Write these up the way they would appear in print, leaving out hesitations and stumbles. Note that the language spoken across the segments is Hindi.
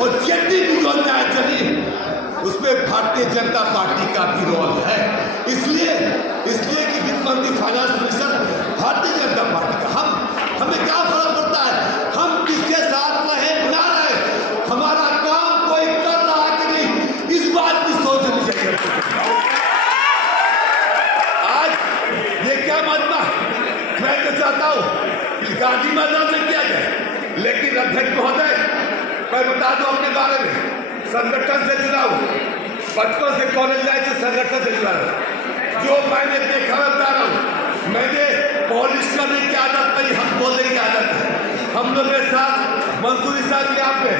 और जितनी भी योजनाएं चली उसमें भारतीय जनता पार्टी का भी रोल है। इसलिए कि वित्त मंत्री finance minister Bharatiya Janata party का, हमें क्या फर्क पड़ता है हम किसके साथ रहे ना रहे, हमारा काम कोई कर रहा है कि नहीं, इस बात की सोचनी चाहिए। आज ये क्या मानना, मैं तो चाहता हूं कि गांधी मैदान में किया जाए, लेकिन अध्यक्ष महोदय मैं बता दूं अपने बारे में, संगठन से जुड़ा हूं, बचपन से कॉलेज लाइफ से संगठन से जुड़ा हूं। जो मैंने देखा मैं बता रहा हूं, मैंने पॉलिश करने की आदत नहीं, हम बोलने की आदत है। हम लोग के साथ मंसूरी साहब यहाँ पे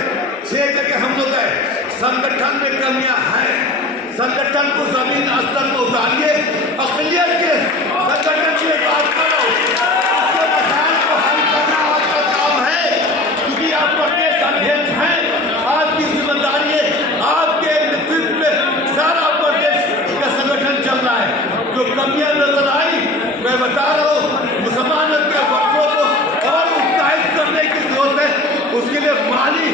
6 जगह हम लोग गए। संगठन में कमियां हैं, संगठन को जमीन स्तर पर उतारिए, अकलियत के संगठन की बात करो, उसके मसाइल को हल करना आपका काम है, क्योंकि आप प्रदेश अध्यक्ष हैं। आपकी जिम्मेदारी है, आपके नेतृत्व में सारा प्रदेश का संगठन चल रहा है। जो कमियां नजर आई मैं बता रहा हूँ, मुसलमानों के वर्गों को और उत्साहित करने की जरूरत है, उसके लिए माली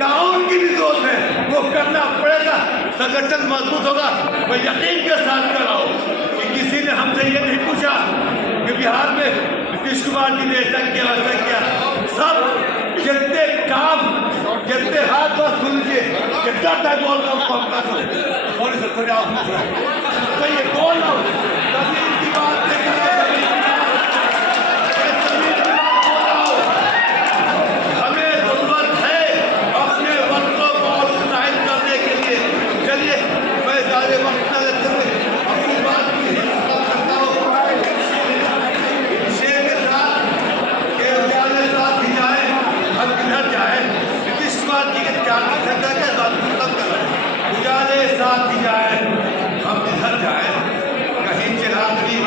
ताउन की भी जरूरत है, वो करना पड़ेगा, संगठन मजबूत होगा। मैं यकीन के साथ कर रहा हूँ कि किसी ने हमसे ये नहीं पूछा कि बिहार में नीतीश कुमार जी ने ऐसा किया वैसा किया, सब जितने काम जितने हाथ पर सुन लीजिए, कितना टाइम बोल रहा हूँ थोड़ी सा थोड़ी आप तो ये बोल रहा हूँ जमीन की बात नहीं कर रहा, हमें जरूरत है अपने वर्गों को उत्साहित करने के लिए। चलिए मैं सारे वक्त न लेते हुए अपनी बात की करता हूँ। विषय के साथ साथ ही जाए, हम किधर जाए, नीतीश कुमार जी के 4 संख्या के साथ खत्म कर रहे हैं, उजाले साथ ही जाए, हम किधर जाए, कहीं चिरागरी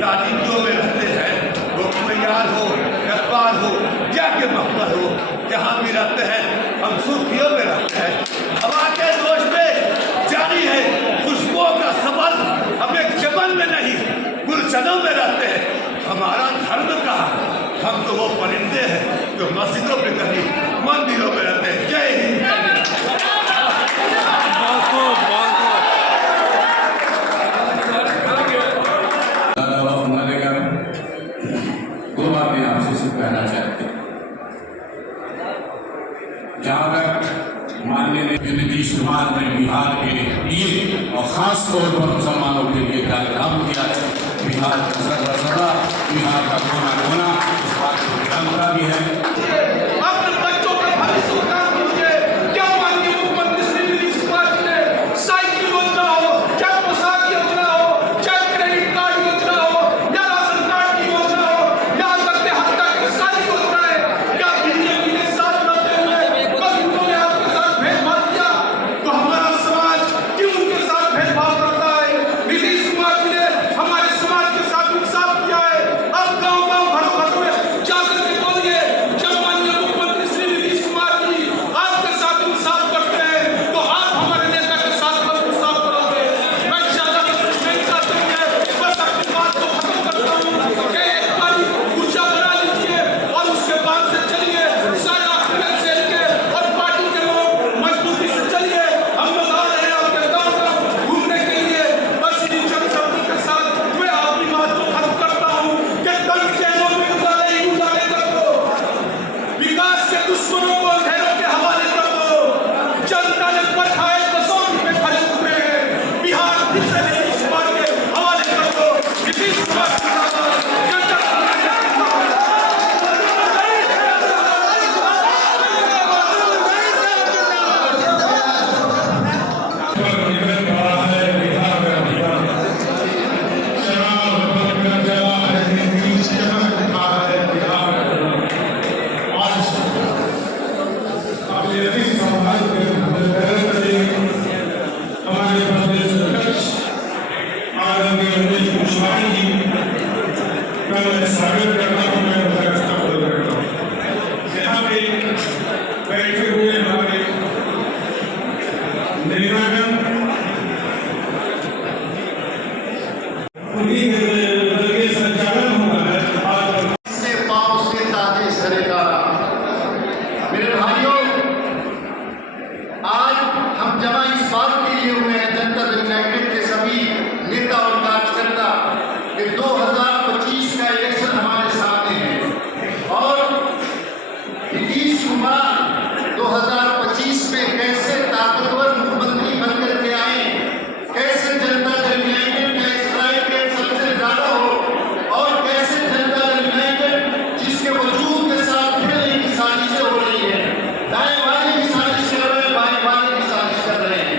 तारीखियों में रहते हैं, वो मैयार हो, अखबार हो या के मकबर हो, जहाँ भी रहते हैं हम सुर्खियों में रहते हैं। हवा के दोष में जारी है खुशबुओं का सफर, हम एक चमन में नहीं गुलशनों में रहते हैं। हमारा धर्म कहाँ, हम तो वो परिंदे हैं जो मस्जिदों में कहीं मंदिरों में रहते हैं। जय हिंद। दो बातें आपसे सिर्फ कहना चाहते हैं। जहाँ तक माननीय नीतीश कुमार ने बिहार के लिए और खास तौर पर मुसलमानों के लिए क्या काम किया है, बिहार का सर्वसदा, बिहार का कोना कोना, इस बात को जानता भी है। अपने बच्चों का भविष्य काम कीजिए। क्या माननीय मुख्यमंत्री श्री नीतीश कुमार जी ने साइकिल योजना हो, चाहे पोशाक योजना हो, चाहे क्रेडिट कार्ड योजना हो, या राशन कार्ड की योजना हो, यहाँ तक के हत्या की सारी योजनाएं, क्या बीजेपी के साथ रहते हुए मजदूरों ने आपके साथ भेदभाव किया? तो हमारा समाज क्यों उनके साथ भेदभाव करता है? नीतीश कुमार जी ने हमारे समाज के साथ इंसाफ किया है। अब गाँव-गाँव घर-घर में जाकर के बोलिए, जब माननीय मुख्यमंत्री श्री नीतीश कुमार जी आपके साथ इंसाफ करते हैं तो आप हमारे नेता के साथ कब इंसाफ करोगे? मैं ज्यादा नहीं चाहते हैं, बस अपनी बात को खत्म करता हूँ कि एक बारी ऊर्जा बना लीजिए और उसके बाद से चलिए, सारा अखिलेश सेल के और पार्टी के लोग मजबूती से चलिए। हम लोग आ रहे हैं आपके गाँव-गाँव घूमने के लिए, बस इन जन शब्दों के साथ मैं अपनी बात को खत्म करता हूँ कि कल चैनों में उजाले ही उजाले कर दो, विकास के दुश्मनों को अंधेरों के हवाले कर दो। जनता ने परखाए कसौटी पे खड़े उतरे हैं, बिहार फिर से नीतीश कुमार के हवाले कर दो। नीतीश कुमार बैठे हुए हमारे निर्णायक उन्हीं के संचालन हुआ है। से पाँव से ताजे सरे का मेरे भाइयों, चौहान 2025 में कैसे ताकतवर मुख्यमंत्री बनकर के आए, कैसे जनता दल यूनाइटेड का स्ट्राइक रेट सबसे ज्यादा हो और कैसे जनता दल यूनाइटेड जिसके वजूद के साथ खेलने की साजिशें हो रही है, दाएं वाले की साजिश कर रहे हैं, बाएं वाले की साजिश कर रहे हैं,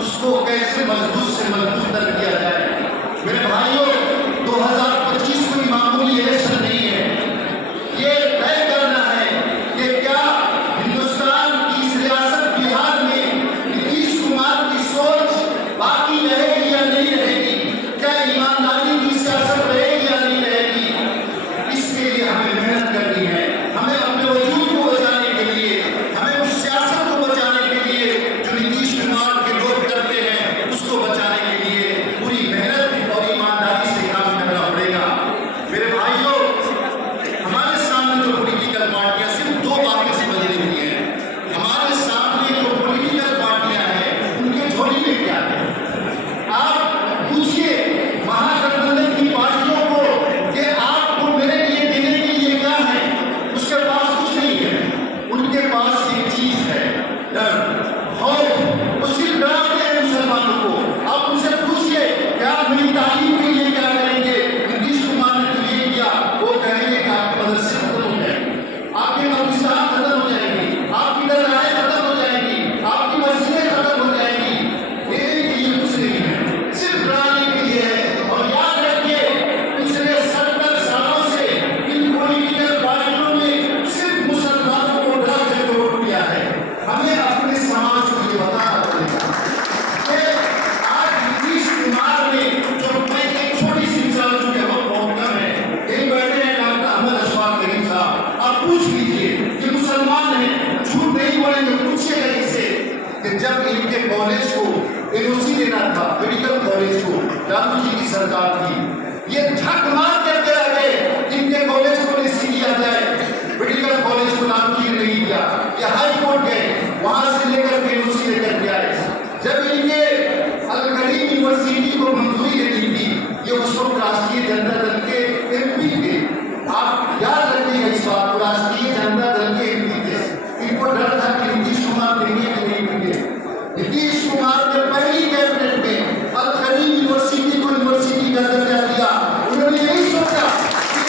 उसको कैसे मजबूत से मजबूत कर दिया जाए। मेरे भाइयों, 2025 कोई मामूली इलेक्शन नहीं है। ये तय करना है कि क्या हिंदुस्तान की इस रियासत बिहार में नीतीश कुमार की सोच बाकी रहेगी या नहीं रहेगी, क्या ईमानदारी की सियासत रहेगी या नहीं रहेगी। इसके लिए हमें मेहनत करनी है, हमें अपने वजूद को बचाने के लिए, हमें उस सियासत को बचाने के लिए जो नीतीश कुमार के लोग करते हैं उसको बचाने के लिए पूरी मेहनत और ईमानदारी से काम करना पड़ेगा। मेरे भाइयों, हमारे सामने जो पॉलिटिकल पार्टियां सिर्फ दो बातें समझ रही हैं। हमारे सामने जो पॉलिटिकल पार्टियां हैं उनके झोली में क्या है। आप पूछिए महागठबंधन की पार्टियों को कि आपको मेरे लिए देने के लिए क्या है, उसके पास कुछ नहीं है। उनके पास एक चीज है, डर, खौफ। वो सिर्फ डराते हैं मुसलमानों को। आप उनसे पूछिए कि आप मेरी तालीम के लिए क्या करेंगे, नीतीश कुमार ने तो ये किया, वो कहेंगे कि आपके मदरसे खत्म हो जाएंगे, आपके कब्रिस्तान खत्म हो जाएंगी, आपकी दरगाहें खत्म हो जाएंगी, आपकी मस्जिदें खत्म हो जाएंगी। देने के लिए कुछ नहीं है, सिर्फ डराने के लिए है। और याद रखिए, पिछले 70 सालों से इन पॉलिटिकल पार्टियों ने सिर्फ मुसलमानों को डरा के वोट दिया है। हमें अपने समाज को ये बताना पड़ेगा कि आज नीतीश कुमार ने जो मैं एक छोटी सी मिसाल चुके बहुत बहुत कम है, यही बैठे हैं डॉक्टर अहमद अशफाक करीम साहब। आप पूछ लीजिए कि मुसलमान हैं, झूठ नहीं बोलेंगे, पूछिएगा इनसे कि जब इनके कॉलेज को एनओसी देना था, मेडिकल कॉलेज को लालू जी की सरकार थी, ये झक मार करके आ गए इनके कॉलेज को एनओसी दिया जाए, मेडिकल कॉलेज को लालू जी ने नहीं दिया। ये हाई कोर्ट गए, वहां से लेकर के एनओसी लेकर के आए। जब इनके अल करीम यूनिवर्सिटी को मंजूरी देनी थी, ये उस वक्त राष्ट्रीय जनता दल के एमपी थे। आप याद रखिएगा इस बात को, राष्ट्रीय जनता दल के एमपी थे। इनको डर था कि नीतीश कुमार देंगे कि नहीं देंगे। नीतीश कुमार ने पहली कैबिनेट में अल करीम यूनिवर्सिटी को यूनिवर्सिटी का दर्जा दिया। उन्होंने यही सोचा कि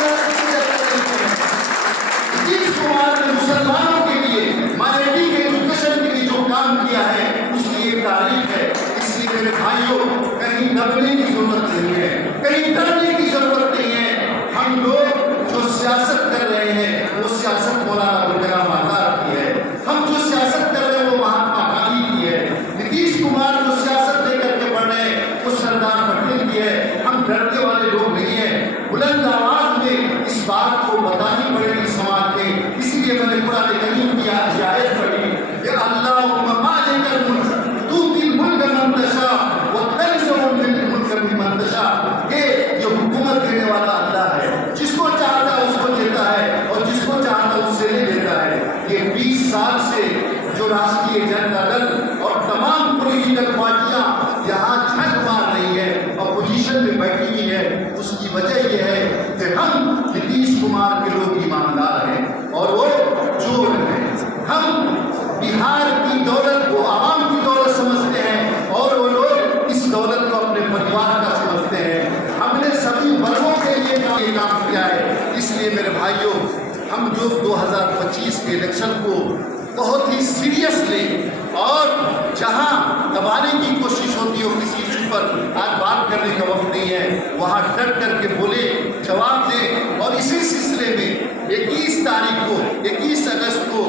नीतीश कुमार ने मुसलमानों के लिए, माइनॉरिटी के एजुकेशन के लिए जो काम किया है उसकी एक तारीफ है। इसलिए मेरे भाइयों, कहीं दबने की जरूरत नहीं है, कहीं डरने की जरूरत नहीं है। हम लोग जो सियासत कर रहे हैं वो सियासत मौलाना अबुल कलाम आजाद की है, हम जो सियासत कर रहे हैं वो महात्मा गांधी की है। नीतीश कुमार जो सियासत लेकर के बढ़ रहे हैं वो सरदार पटेल की है। हम डरने वाले लोग नहीं हैं। बुलंद आवाज में इस बात को बतानी पड़ेगी समाज में। इसलिए मैंने कुरान करीम की आयत पढ़ी कि अल्लाहुम्मा मालिकल मुल्क तूतिल मुल्क मन तशा व तंज़िउल मुल्क मिमन तशा। ये हुकूमत देने वाला अल्लाह है, जिसको चाहता है उसको देता है और जिसको चाहता है उससे नहीं देता है। ये 20 साल से जो राष्ट्रीय जनता दल और तमाम पॉलिटिकल पार्टियां यहाँ झक मार रही है, अपोजिशन में बैठी हुई है, उसकी वजह यह है कि हम नीतीश कुमार के लोग ईमानदार हैं और वो चोर हैं। हम बिहार की दौलत को आवाम की दौलत समझते हैं और वो लोग इस दौलत को अपने परिवार का समझते हैं। हमने सभी वर्गों के लिए ये काम किया है। इसलिए मेरे भाइयों, हम जो 2025 के इलेक्शन को बहुत ही सीरियसली और जहां दबाने की कोशिश होती है किसी इशू पर, आज बात करने का वक्त नहीं है, वहां डट करके बोले, जवाब दें। और इसी सिलसिले में 21 तारीख को, 21 अगस्त को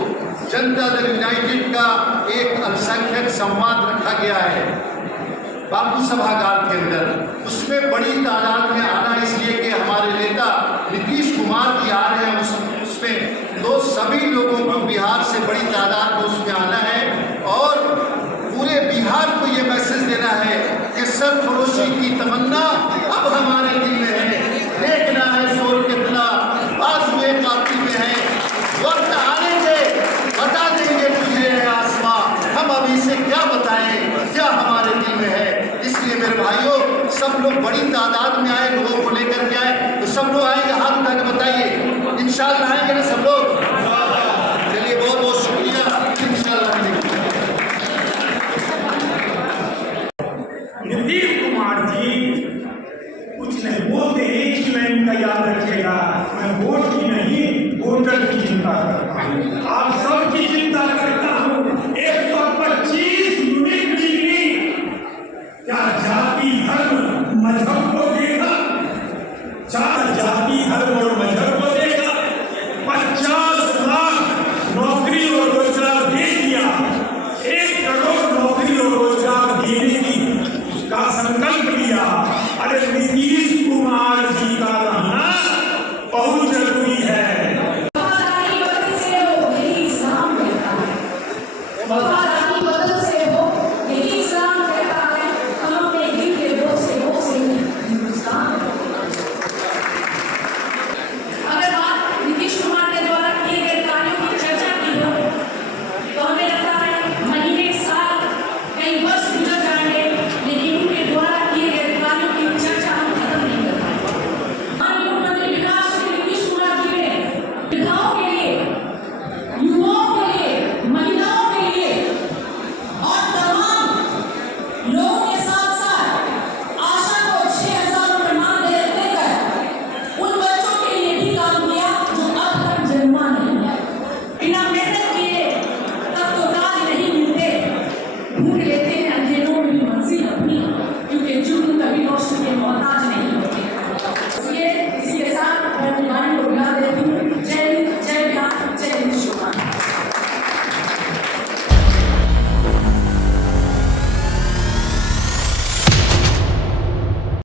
जनता दल यूनाइटेड का एक अल्पसंख्यक संवाद रखा गया है बापू सभागार के अंदर। उसमें बड़ी तादाद में आना इसलिए कि हमारे नेता नीतीश कुमार जी आ रहे हैं। उसमें तो सभी लोगों को बिहार